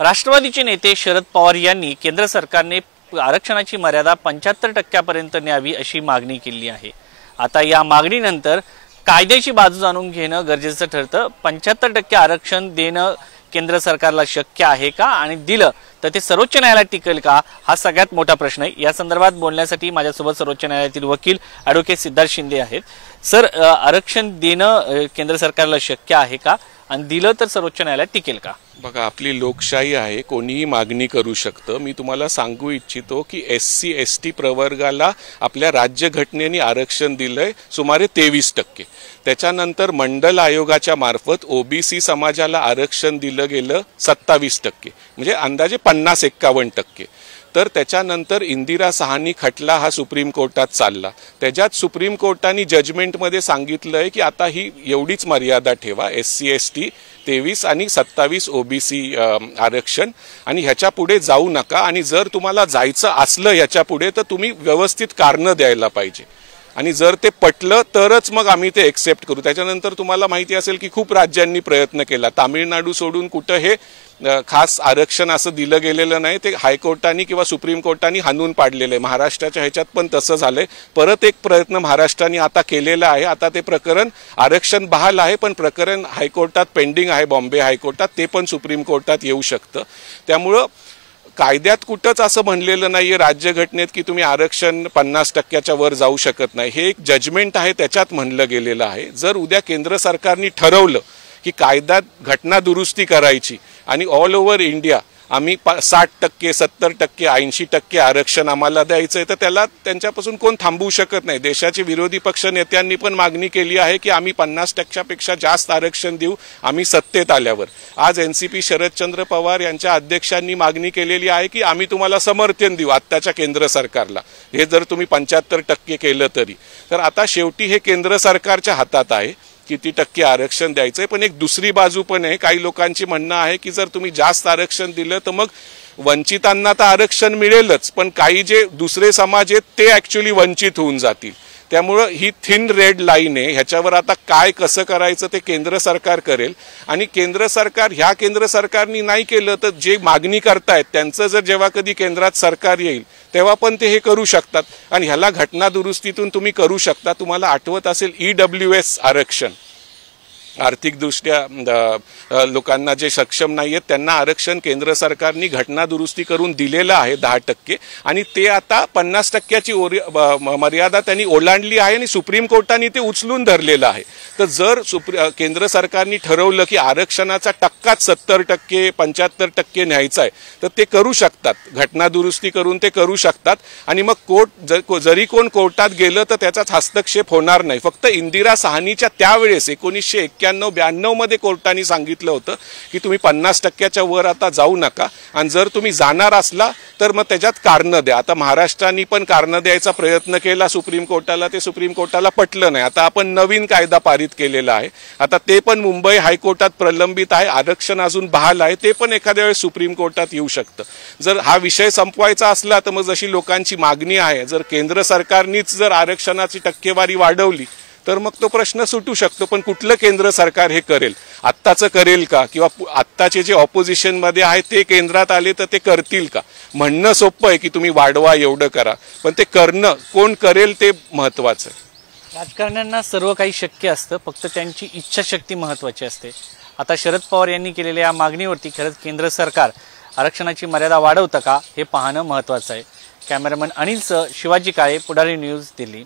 राष्ट्रवादीचे नेते शरद पवार यांनी केंद्र सरकारने आरक्षणाची मर्यादा 75% पर्यंत न्यावी अशी मागणी केली आहे। आता या मागणीनंतर कायद्याची बाजू जाणून घेणं गरजेचं ठरतं। 75% आरक्षण देणं केंद्र सरकारला शक्य आहे का आणि दिलं तर ते सर्वोच्च न्यायालयात टिकेल का, हा सगळ्यात मोठा प्रश्न आहे। या संदर्भात बोलण्यासाठी माझ्यासोबत सर्वोच्च न्यायालयातील वकील ॲडव्होकेट सिद्धार्थ शिंदे आहेत। सर, आरक्षण देणं केंद्र सरकारला शक्य आहे का आणि दिलं तर सर्वोच्च न्यायालयात टिकेल का? बघा, आपली लोकशाही आहे, कोणीही मागणी करू शकतं। मी तुम्हाला सांगू इच्छितो की SC ST प्रवर्गाला आपल्या राज्यघटनेने आरक्षण दिलंय सुमारे 23%। त्याच्यानंतर मंडल आयोगाच्या मार्फत OBC समाजाला आरक्षण दिलं गेलं 27%, म्हणजे अंदाजे 50-51%। तर त्याच्यानंतर इंदिरा साहनी खटला हा सुप्रीम कोर्टात चालला। त्याच्यात सुप्रीम कोर्टाने जजमेंटमध्ये सांगितलंय की आता ही एवढीच मर्यादा ठेवा, SC ST 23 आणि 27 OBC आरक्षण, आणि ह्याच्या पुढे जाऊ नका। आणि जर तुम्हाला जायचं असलं ह्याच्या पुढे तर तुम्ही व्यवस्थित कारणं द्यायला पाहिजे, आणि जर ते पटलं तरच मग आम्ही ते एक्सेप्ट करू। त्याच्यानंतर तुम्हाला माहिती असेल की खूप राज्यांनी प्रयत्न केला, तामिळनाडू सोडून कुठं हे खास आरक्षण असं दिलं गेलेलं नाही, ते हायकोर्टाने किंवा सुप्रीम कोर्टाने हाणून पाडलेलं आहे। महाराष्ट्राच्या ह्याच्यात पण तसं झालंय। परत एक प्रयत्न महाराष्ट्राने आता केलेला आहे। आता ते प्रकरण आरक्षण बहाल आहे, पण प्रकरण हायकोर्टात पेंडिंग आहे, बॉम्बे हायकोर्टात, ते पण सुप्रीम कोर्टात येऊ शकतं। त्यामुळं कायद्यात कुठंच असं म्हणलेलं नाहीये राज्यघटनेत की तुम्ही आरक्षण 50%च्या वर जाऊ शकत नाही। हे एक जजमेंट आहे, त्याच्यात म्हणलं गेलेलं आहे। जर उद्या केंद्र सरकारने ठरवलं की कायद्यात घटना दुरुस्ती करायची आणि ऑल ओव्हर इंडिया आम्ही 60%, 70%, 80% आरक्षण आम्हाला द्यायचंय, तर त्याला त्यांच्यापासून कोण थांबवू शकत नाही। देशाचे विरोधी पक्ष नेत्यांनी पण मागणी केली आहे की आम्ही 50%पेक्षा जास्त आरक्षण देऊ आम्ही सत्तेत आल्यावर। आज NCP शरदचंद्र पवार यांच्या अध्यक्षांनी मागणी केलेली आहे की आम्ही तुम्हाला समर्थन देऊ आत्ताच्या केंद्र सरकारला, हे जर तुम्ही 75% केलं तरी। तर आता शेवटी हे केंद्र सरकारच्या हातात आहे किती टक्के आरक्षण द्यायचंय। पण एक दुसरी बाजू पण आहे, काही लोकांची म्हणणं आहे की जर तुम्ही जास्त आरक्षण दिलं तर मग वंचितांना तर आरक्षण मिळेलच, पण काही जे दुसरे समाज आहेत ते ऍक्च्युअली वंचित होऊन जातील। त्यामुळं ही थिन रेड लाईन आहे, ह्याच्यावर आता काय कसं करायचं ते केंद्र सरकार करेल। आणि केंद्र सरकारने नाही केलं तर जे मागणी करतायत त्यांचं जर जेव्हा कधी केंद्रात सरकार येईल तेव्हा पण ते हे करू शकतात, आणि ह्याला घटना दुरुस्तीतून तुम्ही करू शकता। तुम्हाला आठवत असेल EWS आरक्षण, आर्थिकदृष्ट्या लोकांना जे सक्षम नाही आहेत त्यांना आरक्षण केंद्र सरकारने घटना दुरुस्ती करून दिलेलं आहे 10%, आणि ते आता 50%ची मर्यादा त्यांनी ओलांडली आहे आणि सुप्रीम कोर्टाने ते उचलून धरलेलं आहे। तर जर केंद्र सरकारने ठरवलं की आरक्षणाचा टक्काच 70%, 75% न्यायचा आहे तर ते करू शकतात, घटना दुरुस्ती करून ते करू शकतात। आणि मग कोर्ट जरी कोण कोर्टात गेलं तर त्याचाच हस्तक्षेप होणार नाही। फक्त इंदिरा साहनीच्या त्यावेळेस 1991-92 मध्ये कोर्टाने सांगितलं होतं की तुम्ही 50%च्या वर आता जाऊ नका, आणि जर तुम्ही जाणार असला तर मग त्याच्यात कारणं द्या। आता महाराष्ट्राने पण कारणं द्यायचा प्रयत्न केला सुप्रीम कोर्टाला, ते सुप्रीम कोर्टाला पटलं नाही। आता आपण नवीन कायदा पारित केलेला आहे, आता ते पण मुंबई हायकोर्टात प्रलंबित आहे। आरक्षण अजून बहाल आहे, ते पण एखाद्या वेळेस सुप्रीम कोर्टात येऊ शकतं। जर हा विषय संपवायचा असला तर मग जशी लोकांची मागणी आहे, जर केंद्र सरकारनेच जर आरक्षणाची टक्केवारी वाढवली तर मग तो प्रश्न सुटू शकतो। पण कुठलं केंद्र सरकार हे करेल, आत्ताचं करेल का, किंवा आत्ताचे जे ऑपोजिशन मध्ये आहे ते केंद्रात आले तर ते करतील का? म्हणणं सोपं आहे की तुम्ही वाढवा, एवढं करा, पण ते करणं कोण करेल ते महत्वाचं आहे। राजकारण्यांना सर्व काही शक्य असतं, फक्त त्यांची इच्छाशक्ती महत्वाची असते। आता शरद पवार यांनी केलेल्या या मागणीवरती खरंच केंद्र सरकार आरक्षणाची मर्यादा वाढवतं का हे पाहणं महत्वाचं आहे। कॅमेरामन अनिलसह शिवाजी काळे, पुढारी न्यूज, दिल्ली।